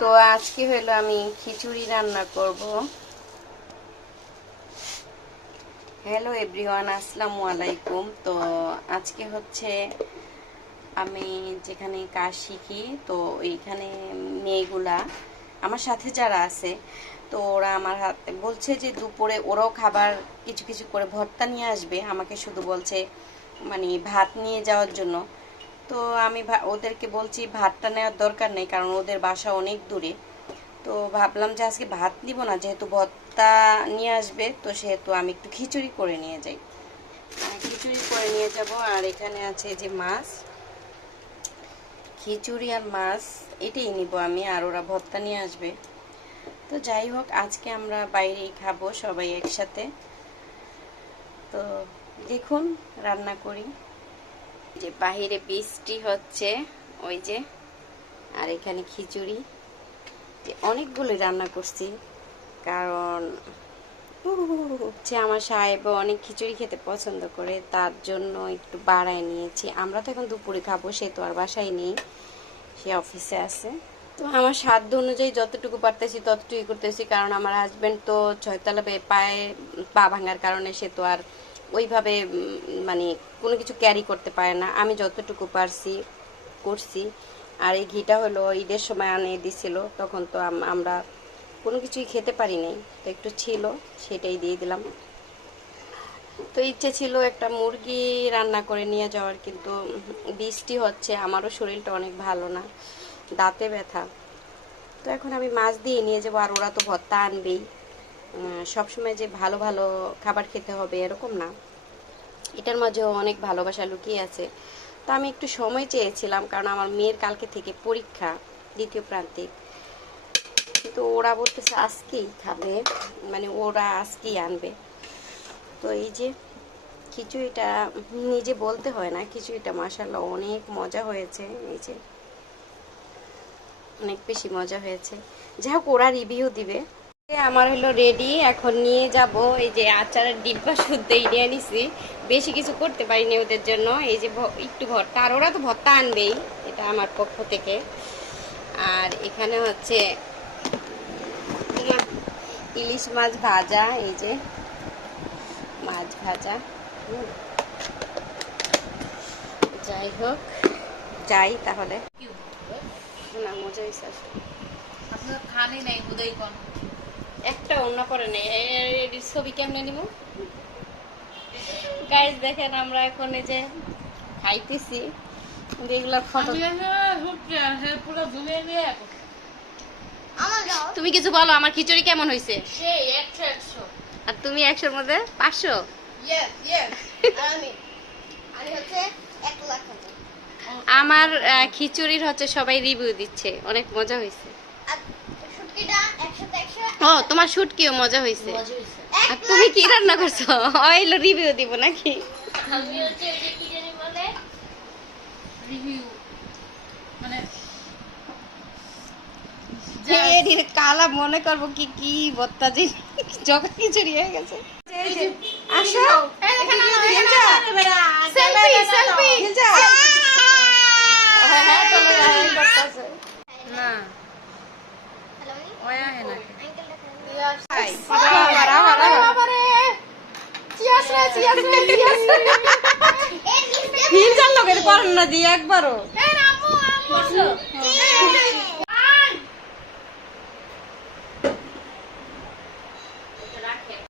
তো আজকে হলো আমি খিচুড়ি রান্না করব। হ্যালো এভরিওয়ান আসসালামু আলাইকুম। তো আজকে হচ্ছে আমি যেখানে কাজ শিখি তো এইখানে মেয়েগুলা, আমার সাথে যারা আছে, তো ওরা আমার হাতে বলছে যে দুপুরে ওরাও খাবার কিছু কিছু করে ভর্তা নিয়ে আসবে। আমাকে শুধু বলছে মানে ভাত নিয়ে যাওয়ার জন্য। তো আমি ওদেরকে বলছি ভাতটা নেওয়ার দরকার নেই, কারণ ওদের বাসা অনেক দূরে। তো ভাবলাম যে আজকে ভাত নিব না, যেহেতু ভর্তা নিয়ে আসবে, তো সেহেতু আমি একটু খিচুড়ি করে নিয়ে যাই। খিচুড়ি করে নিয়ে যাব, আর এখানে আছে যে মাছ। খিচুড়ি আর মাছ, এটাই নিব আমি, আর ওরা ভর্তা নিয়ে আসবে। তো যাই হোক, আজকে আমরা বাইরেই খাব সবাই একসাথে। তো দেখুন, রান্না করি। যে বাহিরে বৃষ্টি হচ্ছে, ওই যে, আর এখানে খিচুড়ি। অনেকগুলো রান্না করছি, কারণ হচ্ছে আমার সাহেব অনেক খিচুড়ি খেতে পছন্দ করে, তার জন্য একটু বাড়ায় নিয়েছি। আমরা তো এখন দুপুরে খাব, সে তো আর বাসায় নেই, সে অফিসে আছে। তো আমার সাধ্য অনুযায়ী যতটুকু পারতেছি, ততটুকুই করতেছি, কারণ আমার হাজবেন্ড তো ছয়তলা পায়ে পা ভাঙার কারণে সে তো আর ওইভাবে মানে কোনো কিছু ক্যারি করতে পারে না। আমি যতটুকু পারছি, করছি। আর এই ঘিটা হলো ঈদের সময় আনে দিছিল, তখন তো আমরা কোনো কিছুই খেতে পারি নাই তো একটু ছিল, সেটাই দিয়ে দিলাম। তো ইচ্ছে ছিল একটা মুরগি রান্না করে নিয়ে যাওয়ার, কিন্তু বৃষ্টি হচ্ছে, আমারও শরীরটা অনেক ভালো না, দাঁতে ব্যথা। তো এখন আমি মাছ দিয়ে নিয়ে যাব, আর ওরা তো ভর্তা আনবেই। সবসময় যে ভালো ভালো খাবার খেতে হবে এরকম না। এটার মাঝেও অনেক ভালোবাসা লুকিয়ে আছে। তো আমি একটু সময় চেয়েছিলাম কারণ আমার মেয়ের কালকে থেকে পরীক্ষা, দ্বিতীয় প্রান্তিক। কিন্তু ওরা বলতেছে, আজকেই খাবে। মানে ওরা আজকেই আনবে। তো এই যে খিচুড়িটা নিজে বলতে হয় না খিচুড়িটা মাসাল্লাহ অনেক মজা হয়েছে। এই যে অনেক বেশি মজা হয়েছে। যাই হোক, ওরা রিভিউ দিবে। আমার হলো রেডি এখন নিয়ে যাব। এই যে আচারের ডিব্বা শুদ্ধই নিয়ে নিছি। বেশি কিছু করতে পারিনি ওদের জন্য। এই যে একটু ভর্তা আর ওরা তো ভর্তা আনবেই এটা আমার পক্ষ থেকে। আর এখানে হচ্ছে ইলিশ মাছ ভাজা এই যে মাছ ভাজা। যাই হোক যাই তাহলে। না মজা আপনার খানি নাই উদয় কোন একটা অন্য করে নেই। ছবি কেমনে নিব? গাইজ দেখেন আমরা এখন এই যে খাইতেছি। ফটো। ধুয়ে নিয়ে তুমি কিছু বলো আমার খিচুড়ি কেমন হয়েছে একশো একশো। আর তুমি একশোর মধ্যে পাঁচশো? আমার খিচুড়ির হচ্ছে সবাই রিভিউ দিচ্ছে। অনেক মজা হয়েছে ও তোমার শুটকিও মজা হয়েছে আর তুমি কি রান্না করছ অয়েল রিভিউ দিব নাকি আমি হচ্ছে যে কি জানি বলে রিভিউ মানে এর কালা মনে করব কি কি বত্তা যে জগৎ হয়ে গেছে আসো সেলফি সেলফি না ওয়া হে না রে ফিল্টার লোকের করেন না দিয়ে একবারও